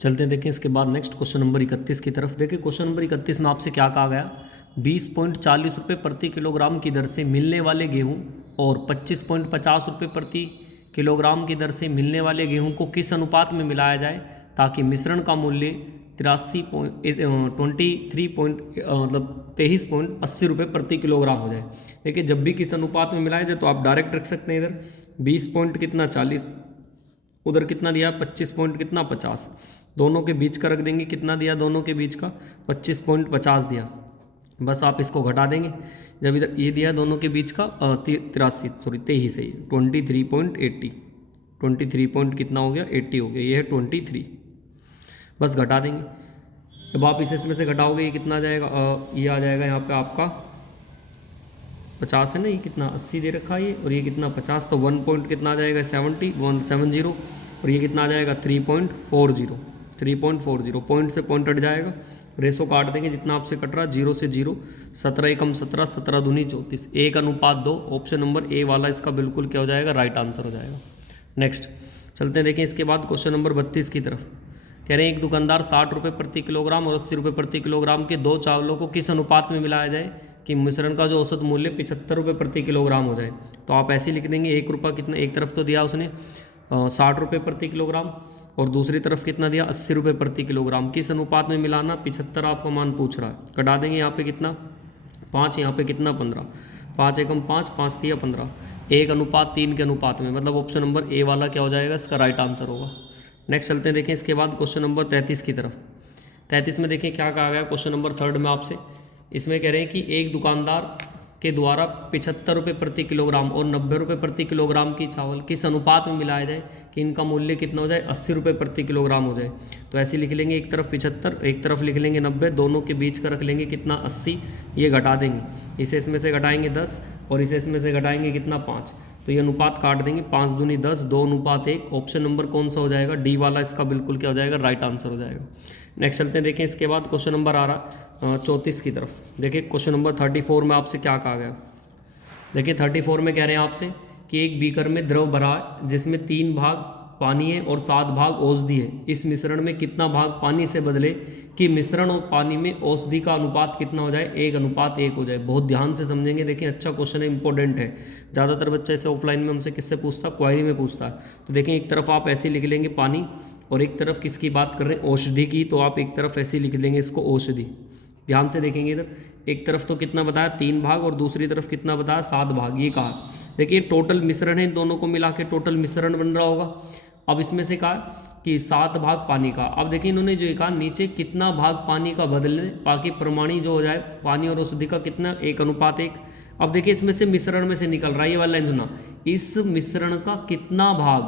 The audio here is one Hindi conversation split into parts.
चलते हैं देखें इसके बाद नेक्स्ट क्वेश्चन नंबर 31 की तरफ। देखिए क्वेश्चन नंबर 31 में आपसे क्या कहा गया, 20.40 रुपये प्रति किलोग्राम की दर से मिलने वाले गेहूं और 25.50 रुपये प्रति किलोग्राम की दर से मिलने वाले गेहूं को किस अनुपात में मिलाया जाए ताकि मिश्रण का मूल्य 23.80 रुपये प्रति किलोग्राम हो जाए। देखिए जब भी किस अनुपात में मिलाया जाए तो आप डायरेक्ट रख सकते हैं, इधर 20 पॉइंट कितना 40, उधर कितना दिया 25 पॉइंट कितना 50, दोनों के बीच का रख देंगे, कितना दिया दोनों के बीच का 25.50 दिया, बस आप इसको घटा देंगे। जब इधर ये दिया दोनों के बीच का 23 है 23.80, 23 पॉइंट कितना हो गया 80 हो गया, ये है 23, बस घटा देंगे। जब आप इसमें से घटाओगे ये कितना आ जाएगा, ये आ जाएगा यहाँ पे आपका 50 है ना, ये कितना 80 दे रखा है ये, और ये कितना 50, तो 1 पॉइंट कितना आ जाएगा 170, और ये कितना आ जाएगा 3.40 पॉइंट से पॉइंट हट जाएगा, रेसो काट देंगे जितना आपसे कट रहा 0 से 0, 17 एकम 17, 17 दूनी 34, 1:2। ऑप्शन नंबर ए वाला इसका बिल्कुल क्या हो जाएगा, राइट आंसर हो जाएगा। नेक्स्ट चलते हैं देखें इसके बाद क्वेश्चन नंबर 32 की तरफ। कह रहे हैं एक दुकानदार 60 रुपये प्रति किलोग्राम और 80 रुपये प्रति किलोग्राम के दो चावलों को किस अनुपात में मिलाया जाए कि मिश्रण का जो औसत मूल्य 75 रुपये प्रति किलोग्राम हो जाए। तो आप ऐसे लिख देंगे 1 रुपये कितना, एक तरफ तो दिया उसने 60 रुपये प्रति किलोग्राम और दूसरी तरफ कितना दिया 80 रुपये प्रति किलोग्राम, किस अनुपात में मिलाना, 75 आपका मान पूछ रहा है। कटा देंगे यहाँ पे कितना 5, यहाँ पे कितना 15, 5 एकम 5, 5 दिया 15, 1:3 के अनुपात में, मतलब ऑप्शन नंबर ए वाला क्या हो जाएगा, इसका राइट आंसर होगा। नेक्स्ट चलते हैं देखें इसके बाद क्वेश्चन नंबर 33 की तरफ। 33 में देखें क्या कहा गया क्वेश्चन नंबर 3 में आपसे। इसमें कह रहे हैं कि एक दुकानदार के द्वारा 75 रुपये प्रति किलोग्राम और 90 रुपये प्रति किलोग्राम की चावल किस अनुपात में मिलाया जाए कि इनका मूल्य कितना हो जाए, 80 रुपये प्रति किलोग्राम हो जाए। तो ऐसे लिख लेंगे, एक तरफ 75, एक तरफ लिख लेंगे 90, दोनों के बीच का रख लेंगे कितना 80, ये घटा देंगे, इसे इसमें से घटाएंगे 10 और इसे इसमें से घटाएंगे कितना 5, तो ये अनुपात काट देंगे, 5 दूनी 10, 2:1। ऑप्शन नंबर कौन सा हो जाएगा, डी वाला इसका बिल्कुल क्या हो जाएगा, राइट आंसर हो जाएगा। नेक्स्ट चलते हैं देखें इसके बाद क्वेश्चन नंबर आ रहा 34 की तरफ। देखिए क्वेश्चन नंबर 34 में आपसे क्या कहा गया। देखिए 34 में कह रहे हैं आपसे कि एक बीकर में द्रव भरा है जिसमें 3 भाग पानी है और 7 भाग औषधि है, इस मिश्रण में कितना भाग पानी से बदले कि मिश्रण और पानी में औषधि का अनुपात कितना हो जाए, 1:1 हो जाए। बहुत ध्यान से समझेंगे, देखिए अच्छा क्वेश्चन है, इंपॉर्टेंट है। ज़्यादातर बच्चा इसे ऑफलाइन में हमसे किससे पूछता, क्वेरी में पूछता है। तो देखें एक तरफ आप ऐसे लिख लेंगे पानी और एक तरफ किसकी बात कर रहे हैं, औषधि की, तो आप एक तरफ ऐसे लिख लेंगे इसको औषधि। ध्यान से देखेंगे इधर, एक तरफ तो कितना बताया 3 भाग और दूसरी तरफ कितना बताया 7 भाग, ये कहा। देखिए टोटल मिश्रण है, इन दोनों को मिला के टोटल मिश्रण बन रहा होगा। अब इसमें से कहा कि 7 भाग पानी का। अब देखिए इन्होंने जो कहा नीचे कितना भाग पानी का बदल लें ताकि प्रमाणी जो हो जाए पानी और औषधि का कितना 1:1। अब देखिए इसमें से मिश्रण में से निकल रहा है, ये वाला लाइन सुना, इस मिश्रण का कितना भाग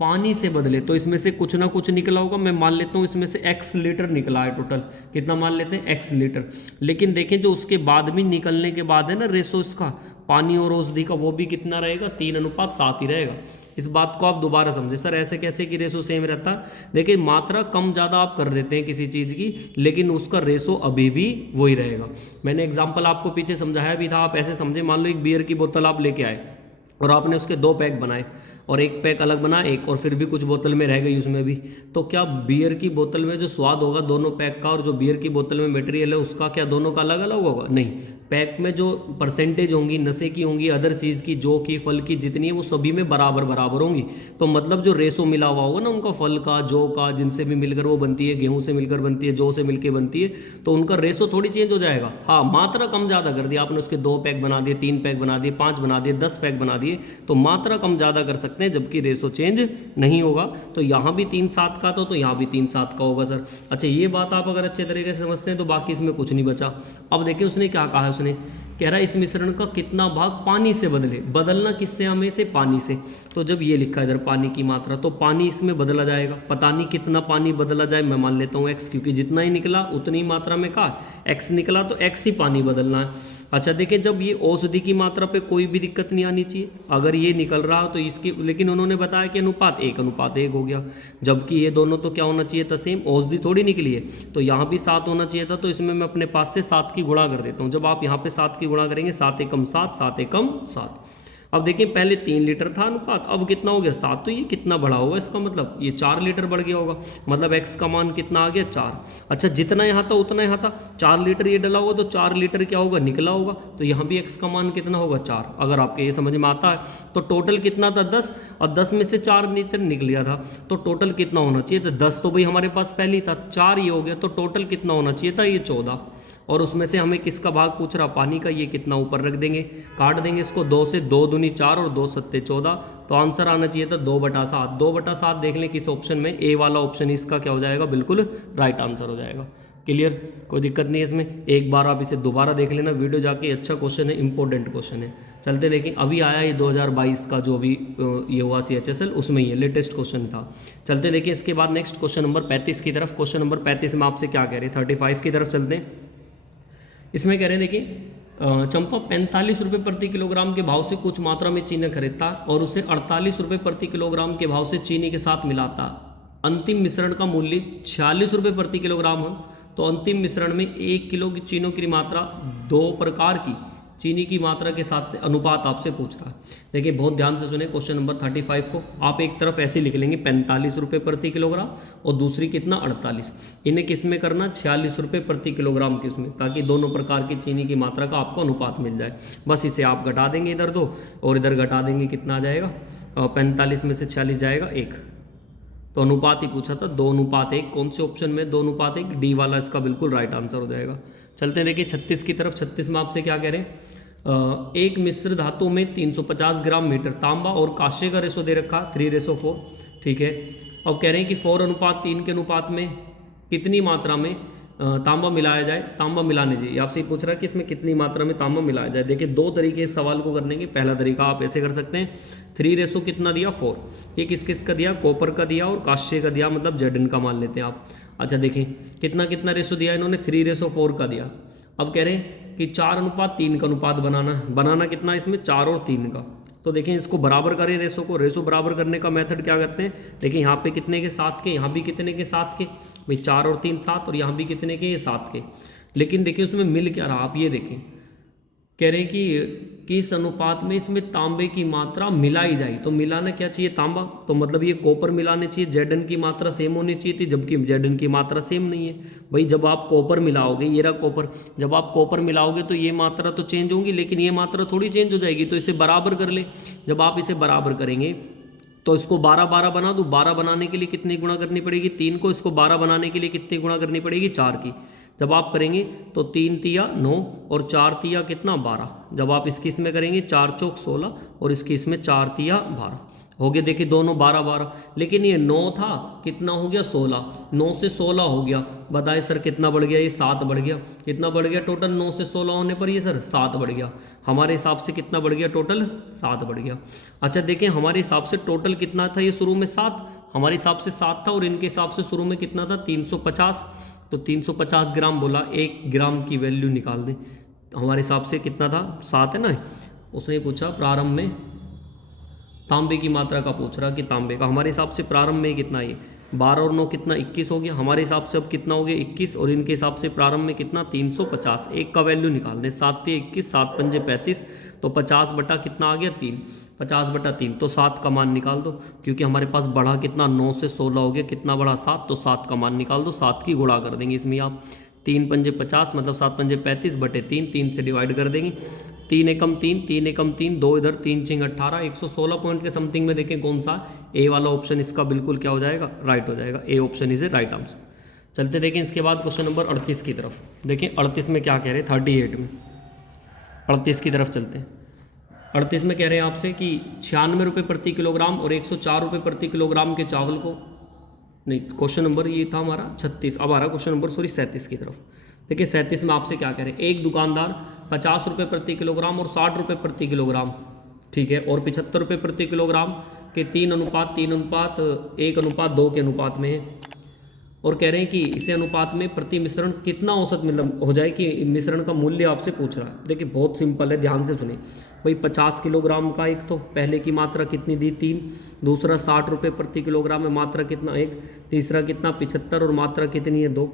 पानी से बदले, तो इसमें से कुछ ना कुछ निकला होगा। मैं मान लेता हूँ इसमें से x लीटर निकला है, टोटल कितना मान लेते हैं x लीटर। लेकिन देखें जो उसके बाद भी निकलने के बाद है ना रेशो इसका पानी और औषधि का, वो भी कितना रहेगा 3:7 ही रहेगा। इस बात को आप दोबारा समझे, सर ऐसे कैसे कि रेशो सेम रहता है। देखिए मात्रा कम ज़्यादा आप कर देते हैं किसी चीज़ की, लेकिन उसका रेशो अभी भी वही रहेगा। मैंने एग्जाम्पल आपको पीछे समझाया भी था, आप ऐसे समझे, मान लो एक बियर की बोतल आप लेके आए और आपने उसके 2 पैक बनाए और एक पैक अलग बना एक, और फिर भी कुछ बोतल में रह गई उसमें भी, तो क्या बियर की बोतल में जो स्वाद होगा दोनों पैक का और जो बियर की बोतल में मटेरियल है उसका क्या दोनों का अलग अलग होगा? नहीं, पैक में जो परसेंटेज होंगी नशे की होंगी, अदर चीज़ की, जो की फल की जितनी है वो सभी में बराबर बराबर होंगी। तो मतलब जो रेशो मिला हुआ होगा ना उनका, फल का, जौ का, जिनसे भी मिलकर वो बनती है, गेहूँ से मिलकर बनती है, जौ से मिलकर बनती है, तो उनका रेशो थोड़ी चेंज हो जाएगा। हाँ मात्रा कम ज़्यादा कर दिया आपने, उसके 2 पैक बना दिए, 3 पैक बना दिए, 5 बना दिए, 10 पैक बना दिए, तो मात्रा कम ज़्यादा कर सकते हैं जबकि रेशो चेंज नहीं होगा। तो यहाँ भी 3:7 का तो यहाँ भी 3:7 का होगा सर। अच्छा ये बात आप अगर अच्छे तरीके से समझते हैं तो बाकी इसमें कुछ नहीं बचा। अब देखिए उसने क्या कहा है, उसने कह रहा है इस मिश्रण का कितना भाग पानी से बदले, बदलना किससे हमें से, पानी से। तो जब ये लिखा है इधर पानी की मात्रा, तो पानी इसमें बदला जाएगा, पता नहीं कितना पानी बदला जाए, मैं मान लेता हूँ x, क्योंकि जितना ही निकला उतनी मात्रा में कहा x निकला तो x ही पानी बदलना है। अच्छा देखिए जब ये औषधि की मात्रा पे कोई भी दिक्कत नहीं आनी चाहिए, अगर ये निकल रहा हो तो इसकी, लेकिन उन्होंने बताया कि अनुपात 1:1 हो गया, जबकि ये दोनों तो क्या होना चाहिए था सेम, औषधि थोड़ी निकली है, तो यहाँ भी 7 होना चाहिए था। तो इसमें मैं अपने पास से 7 की गुणा कर देता हूँ। जब आप यहाँ पे 7 की गुणा करेंगे 7 एकम 7, 7 एकम 7, अब देखिए पहले 3 लीटर था अनुपात, अब कितना हो गया 7, तो ये कितना बढ़ा होगा, इसका मतलब ये 4 लीटर बढ़ गया होगा, मतलब x का मान कितना आ गया 4। अच्छा जितना यहाँ था उतना यहाँ था, 4 लीटर ये डला होगा तो 4 लीटर क्या होगा निकला होगा, तो यहाँ भी x का मान कितना होगा 4। अगर आपके ये समझ में आता है तो टोटल कितना था 10, और 10 में से 4 नीचे निकल गया था, तो टोटल कितना होना चाहिए था 10, तो भाई हमारे पास पहले ही था 4 ये हो गया, तो टोटल कितना होना चाहिए था ये 14। और उसमें से हमें किसका भाग पूछ रहा, पानी का, ये कितना ऊपर रख देंगे, काट देंगे इसको, 2 से 2 दूनी 4 और 2 सत्ते 14, तो आंसर आना चाहिए था 2/7। 2/7 देख लें किस ऑप्शन में, ए वाला ऑप्शन इसका क्या हो जाएगा, बिल्कुल राइट आंसर हो जाएगा। क्लियर, कोई दिक्कत नहीं है इसमें। एक बार आप इसे दोबारा देख लेना वीडियो जाके, अच्छा क्वेश्चन है, इंपॉर्टेंट क्वेश्चन है। चलते देखें, अभी आया ये 2022 का जो अभी ये हुआ CHSL, उसमें ये लेटेस्ट क्वेश्चन था। चलते देखिए इसके बाद नेक्स्ट क्वेश्चन नंबर 35 की तरफ। क्वेश्चन नंबर 35 में आपसे क्या कह रहे हैं, 35 की तरफ चलते हैं। इसमें कह रहे हैं देखिए, चंपा 45 रुपये प्रति किलोग्राम के भाव से कुछ मात्रा में चीनी खरीदता और उसे 48 रुपये प्रति किलोग्राम के भाव से चीनी के साथ मिलाता। अंतिम मिश्रण का मूल्य 46 रुपये प्रति किलोग्राम हो, तो अंतिम मिश्रण में 1 किलो की चीनी की मात्रा 2 प्रकार की चीनी की मात्रा के साथ से अनुपात आपसे पूछ रहा है। देखिए बहुत ध्यान से सुने क्वेश्चन नंबर 35 को। आप एक तरफ ऐसे लिख लेंगे 45 रुपये प्रति किलोग्राम और दूसरी कितना 48, इन्हें किस में करना 46 रुपये प्रति किलोग्राम की उसमें, ताकि दोनों प्रकार की चीनी की मात्रा का आपको अनुपात मिल जाए। बस इसे आप घटा देंगे इधर 2 और इधर घटा देंगे, कितना आ जाएगा 45 में से 46 जाएगा 1, तो अनुपात ही पूछा था 2:1। कौन से ऑप्शन में 2:1, डी वाला इसका बिल्कुल राइट आंसर हो जाएगा। चलते हैं देखिए 36 की तरफ। 36 में आपसे क्या कह रहे हैं, एक मिश्र धातु में 350 ग्राम मीटर तांबा और कांसे का रेशो दे रखा 3:4, ठीक है। अब कह रहे हैं कि 4:3 के अनुपात में कितनी मात्रा में तांबा मिलाया जाए, तांबा मिलाने चाहिए। आपसे पूछ रहा है कि इसमें कितनी मात्रा में तांबा मिलाया जाए। देखिए 2 तरीके इस सवाल को करने के। पहला तरीका आप ऐसे कर सकते हैं, 3 कितना दिया 4, ये किस किस का दिया, कॉपर का दिया और कांस्य का दिया, मतलब Zn का मान लेते हैं आप। अच्छा देखिए कितना कितना रेशो दिया इन्होंने, 3:4 का दिया। अब कह रहे हैं कि 4:3 का अनुपात बनाना कितना इसमें 4 और 3 का। तो देखें इसको बराबर करें रेशो को। रेशो बराबर करने का मेथड क्या करते हैं, देखिए यहाँ पे कितने के 7 के, यहाँ भी कितने के 7 के, भाई 4 और 3 7, और यहाँ भी कितने के, ये 7 के। लेकिन देखिए उसमें मिल क्या रहा, आप ये देखें, कह रहे हैं कि किस अनुपात में इसमें तांबे की मात्रा मिलाई जाए। तो मिलाना क्या चाहिए, तांबा, तो मतलब ये कॉपर मिलाने चाहिए, Zn की मात्रा सेम होनी चाहिए थी, जबकि Zn की मात्रा सेम नहीं है। भाई जब आप कॉपर मिलाओगे, ये रहा कॉपर, जब आप कॉपर मिलाओगे तो ये मात्रा तो चेंज होगी, लेकिन ये मात्रा थोड़ी चेंज हो जाएगी। तो इसे बराबर कर ले। जब आप इसे बराबर करेंगे तो इसको 12 बना दूँ। 12 बनाने के लिए कितनी गुणा करनी पड़ेगी 3 को, इसको 12 बनाने के लिए कितनी गुणा करनी पड़ेगी 4 की। जब आप करेंगे तो 3 तिया 9 और 4 तिया कितना 12। जब आप इसकी इसमें करेंगे 4 चौक 16 और इसकी इसमें 4 तिया 12 हो गया। देखिए दोनों 12, लेकिन ये 9 था, कितना हो गया 16, 9 से 16 हो गया। बताएं सर कितना बढ़ गया, ये 7 बढ़ गया। कितना बढ़ गया टोटल, 9 से 16 होने पर ये सर 7 बढ़ गया। हमारे हिसाब से कितना बढ़ गया टोटल, 7 बढ़ गया। अच्छा देखें हमारे हिसाब से टोटल कितना था, ये शुरू में 7, हमारे हिसाब से 7 था, और इनके हिसाब से शुरू में कितना था 350। तो 350 ग्राम बोला, 1 ग्राम की वैल्यू निकाल दें। हमारे हिसाब से कितना था 7 है ना। उसने पूछा प्रारंभ में तांबे की मात्रा का पूछ रहा कि तांबे का, हमारे हिसाब से प्रारंभ में कितना, ये 12 और 9 कितना 21 हो गया। हमारे हिसाब से अब कितना हो गया 21, और इनके हिसाब से प्रारंभ में कितना 350। एक का वैल्यू निकाल दें, 7 × 21 7 × 5 35, तो 50 बटा कितना आ गया 3, 50/3, तो 7 का मान निकाल दो। क्योंकि हमारे पास बढ़ा कितना 9 से 16 हो गया, कितना बढ़ा 7, तो 7 का मान निकाल दो। 7 की गुणा कर देंगे इसमें आप, 3 × 5 50, मतलब 7 × 5 35/3, 3 से डिवाइड कर देंगे। 3 एकम 3, 3 एकम 3, 2 इधर, 3 × 18, 116 पॉइंट के समथिंग में देखें कौन सा, ए वाला ऑप्शन इसका बिल्कुल क्या हो जाएगा, राइट हो जाएगा। A option is a right answer. चलते देखें इसके बाद क्वेश्चन नंबर 38 की तरफ। देखें 38 में क्या कह रहे हैं, 38 में 38 की तरफ चलते हैं। 38 में कह रहे हैं आपसे कि 96 रुपये प्रति किलोग्राम और 104 रुपये प्रति किलोग्राम के चावल को, नहीं क्वेश्चन नंबर ये था हमारा 36, अब आ रहा क्वेश्चन नंबर 37 की तरफ। देखिए 37 में आपसे क्या कह रहे हैं, एक दुकानदार 50 रुपये प्रति किलोग्राम और 60 रुपये प्रति किलोग्राम, ठीक है, और 75 रुपये प्रति किलोग्राम के 3:1:2 के अनुपात में है। और कह रहे हैं कि इसे अनुपात में प्रति मिश्रण कितना औसत मतलब हो जाए कि मिश्रण का मूल्य आपसे पूछ रहा है। देखिए बहुत सिंपल है, ध्यान से सुनिए भाई। 50 किलोग्राम का एक तो पहले की मात्रा कितनी दी 3, दूसरा 60 रुपये प्रति किलोग्राम में मात्रा कितना 1, तीसरा कितना 75 और मात्रा कितनी है 2,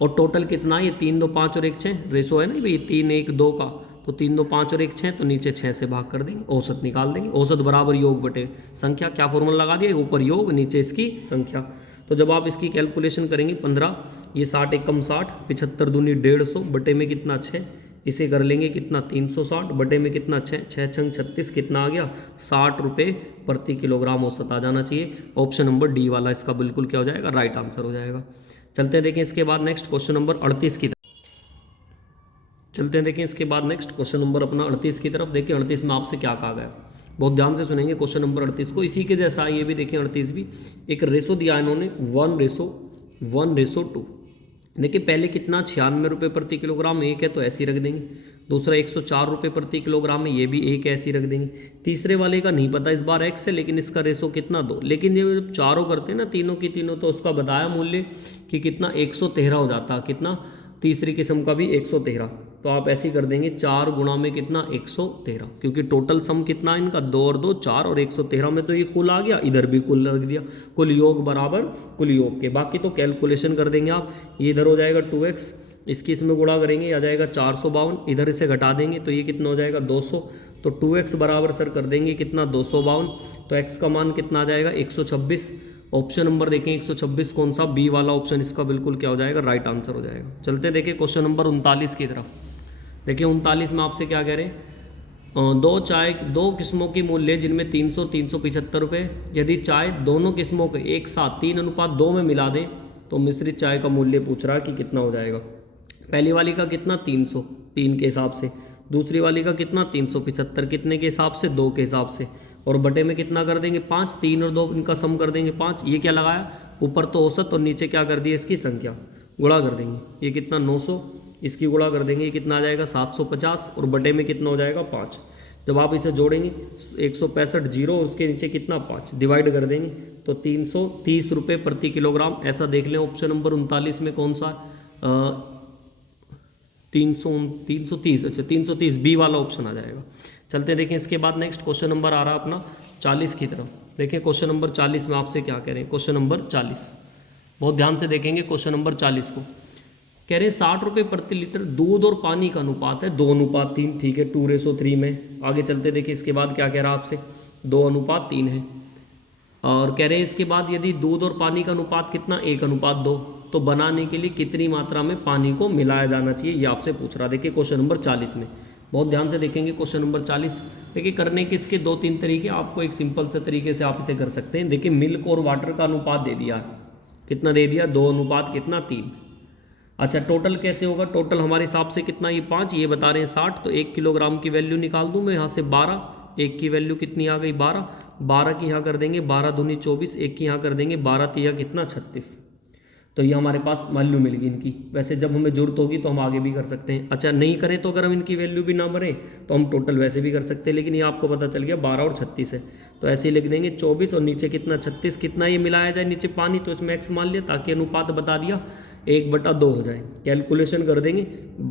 और टोटल कितना ये 3 2 5 और 1 6 रेशो है ना भाई 3 1 2 का, तो 3 2 5 और 1 6, तो नीचे 6 से भाग कर देंगे, औसत निकाल देंगे। औसत बराबर योग बटे संख्या, क्या फॉर्मूला लगा दिया, ऊपर योग नीचे इसकी संख्या। तो जब आप इसकी कैलकुलेशन करेंगे 15, ये 60 एकम 60, 75 दूनी 150 बटे में कितना 6, इसे कर लेंगे कितना 360 बटे में कितना 6, 6 छंग 36, कितना आ गया 60 रुपये प्रति किलोग्राम औसत आ जाना चाहिए। ऑप्शन नंबर डी वाला इसका बिल्कुल क्या हो जाएगा, राइट आंसर हो जाएगा। चलते हैं देखें इसके बाद नेक्स्ट क्वेश्चन नंबर 38 की तरफ। चलते हैं देखें इसके बाद नेक्स्ट क्वेश्चन नंबर अपना 38 की तरफ। देखिए 38 में आपसे क्या कहा गया, बहुत ध्यान से सुनेंगे क्वेश्चन नंबर 38 को। इसी के जैसा ये भी देखें 38 भी, एक रेशो दिया इन्होंने 1:2। देखिए पहले कितना 96 रुपये प्रति किलोग्राम एक है, तो ऐसे ही रख देंगे। दूसरा 104 रुपये प्रति किलोग्राम है, ये भी एक ऐसे ही रख देंगे। तीसरे वाले का नहीं पता इस बार एक्स है, लेकिन इसका रेशो कितना 2। लेकिन ये जब चारों करते हैं ना तीनों की तीनों, तो उसका बताया मूल्य कि कितना 113 हो जाता, कितना तीसरी किस्म का भी 113। तो आप ऐसे ही कर देंगे 4 गुणा में कितना 113, क्योंकि टोटल सम कितना इनका 2 और 2 4 और 113 में तो ये कुल आ गया, इधर भी कुल रख दिया, कुल योग बराबर कुल योग के। बाकी तो कैलकुलेशन कर देंगे आप, ये इधर हो जाएगा 2x, इसकी इसमें गुणा करेंगे आ जाएगा 452, इधर इसे घटा देंगे तो ये कितना हो जाएगा 200। तो 2x बराबर सर कर देंगे कितना 252, तो x का मान कितना आ जाएगा 126। ऑप्शन नंबर देखें 126 कौन सा, बी वाला ऑप्शन इसका बिल्कुल क्या हो जाएगा, राइट आंसर हो जाएगा। चलते देखें क्वेश्चन नंबर 39 की तरफ। देखिए 39 में आपसे क्या कह रहे हैं, दो किस्मों की मूल्य जिनमें 300 375 रुपये, यदि चाय दोनों किस्मों के एक साथ 3:2 में मिला दें तो मिश्रित चाय का मूल्य पूछ रहा है कि कितना हो जाएगा। पहली वाली का कितना 300 3 के हिसाब से, दूसरी वाली का कितना 375 कितने के हिसाब से 2 के हिसाब से, और बटे में कितना कर देंगे 5, 3 और 2 इनका सम कर देंगे 5। ये क्या लगाया, ऊपर तो औसत और नीचे क्या कर दिया इसकी संख्या, गुणा कर देंगे। ये कितना 900, इसकी गुणा कर देंगे, ये कितना आ जाएगा 750, और बटे में कितना हो जाएगा 5। जब आप इसे जोड़ेंगे 165 जीरो और उसके नीचे कितना 5, डिवाइड कर देंगे तो 330 रुपये प्रति किलोग्राम। ऐसा देख लें ऑप्शन नंबर 39 में कौन सा 330, अच्छा 330 बी वाला ऑप्शन आ जाएगा। चलते देखें इसके बाद नेक्स्ट क्वेश्चन नंबर आ रहा है अपना 40 की तरफ। देखें क्वेश्चन नंबर 40 में आपसे क्या कह रहे हैं, क्वेश्चन नंबर 40 बहुत ध्यान से देखेंगे। क्वेश्चन नंबर 40 को कह रहे हैं 60 रुपये प्रति लीटर दूध और पानी का अनुपात है 2:3, ठीक है 2:3 में। आगे चलते देखिए इसके बाद क्या कह रहा है आपसे, 2:3 है, और कह रहे हैं इसके बाद यदि दूध और पानी का अनुपात कितना 1:2, तो बनाने के लिए कितनी मात्रा में पानी को मिलाया जाना चाहिए, ये आपसे पूछ रहा है। देखिए क्वेश्चन नंबर 40 में बहुत ध्यान से देखेंगे क्वेश्चन नंबर 40। देखिए करने के इसके 2-3 तरीके, आपको एक सिंपल से तरीके से आप इसे कर सकते हैं। देखिए मिल्क और वाटर का अनुपात दे दिया, कितना दे दिया 2:3। अच्छा टोटल कैसे होगा, टोटल हमारे हिसाब से कितना, ये 5 ये बता रहे हैं 60, तो 1 किलोग्राम की वैल्यू निकाल दूँ मैं यहाँ से 12, 1 की वैल्यू कितनी आ गई 12, 12 की यहाँ कर देंगे 12 दूनी 24, 1 की यहाँ कर देंगे 12 तिया कितना 36। तो ये हमारे पास वैल्यू मिल गई इनकी। वैसे जब हमें जरूरत होगी तो हम आगे भी कर सकते हैं। अच्छा नहीं करें तो अगर हम इनकी वैल्यू भी ना भरें तो हम टोटल वैसे भी कर सकते हैं, लेकिन ये आपको पता चल गया 12 और 36 है, तो ऐसे ही लिख देंगे 24 और नीचे कितना 36। कितना ये मिलाया जाए नीचे पानी, तो इसमें x मान लिया ताकि अनुपात बता दिया 1/2 हो जाए। कैलकुलेशन कर देंगे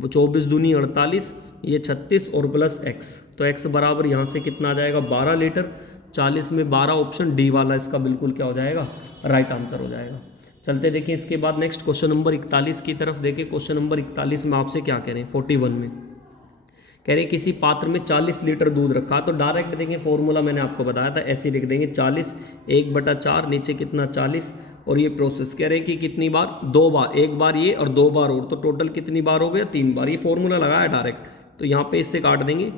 24 दूनी 48, ये 36 और प्लस x, तो x बराबर यहाँ से कितना आ जाएगा 12 लीटर। 40 में 12 ऑप्शन डी वाला इसका बिल्कुल क्या हो जाएगा, राइट आंसर हो जाएगा। चलते देखिए इसके बाद नेक्स्ट क्वेश्चन नंबर 41 की तरफ। देखिए क्वेश्चन नंबर 41 में आपसे क्या कह रहे हैं, 41 में कह रहे हैं किसी पात्र में 40 लीटर दूध रखा, तो डायरेक्ट देखें फॉर्मूला मैंने आपको बताया था, ऐसे लिख देंगे 40 1/4 नीचे कितना 40, और ये प्रोसेस कह रहे हैं कि कितनी बार, 2 बार, 1 बार ये और 2 बार और, तो टोटल कितनी बार हो गया 3 बार। ये फॉर्मूला लगाया डायरेक्ट, तो यहाँ पे इससे काट देंगे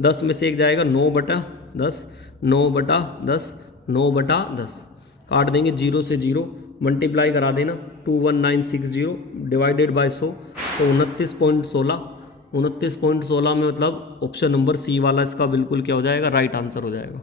10 में से 1 जाएगा 9/10, 9/10, 9/10 काट देंगे 0 से 0, मल्टीप्लाई करा देना 21960 डिवाइडेड बाय 100, तो 29.16 में मतलब ऑप्शन नंबर सी वाला इसका बिल्कुल क्या हो जाएगा, राइट आंसर हो जाएगा।